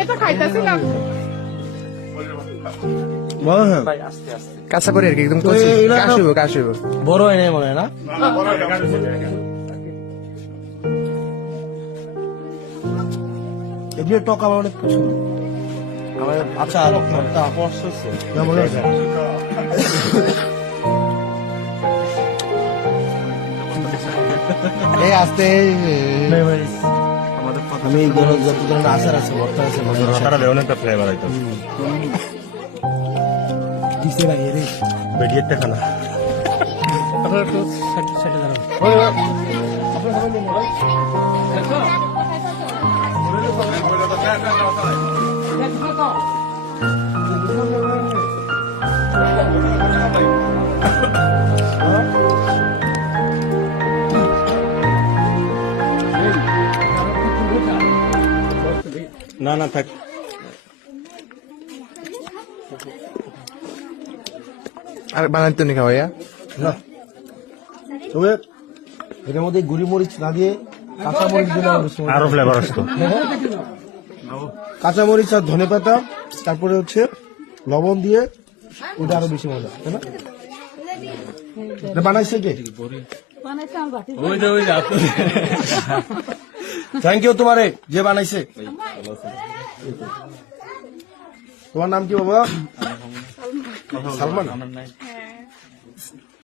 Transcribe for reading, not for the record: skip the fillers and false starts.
এটা খাইতেছিলাম কাঁচা করে আর কি একদম কাশিব বড় হয় নাই মনে হয় না? এগুলো টক আমার অনেক পছন্দ। আচ্ছা এই আসতে আমি যত ধরনের আচার আছে ভর্তা আছে অনেকটা ফ্লেভার হয়তো বেরিয়ে খানা না না থাক আর বানাইতো নি খাওয়াইয়া না, তবে এটার মধ্যে গুড়ি মরিচ না দিয়ে কাঁচা মরিচ দিলে আরো ফ্লেভার আসতো কাঁচা মরিচ আর ধনে পাতা তারপরে হচ্ছে লবণ দিয়ে ওটা আরো বেশি মজা, তাই না? এটা বানাইছে কে? থ্যাংক ইউ তোমারে যে বানাইছে। তোমার নাম কি বাবা? সালমান।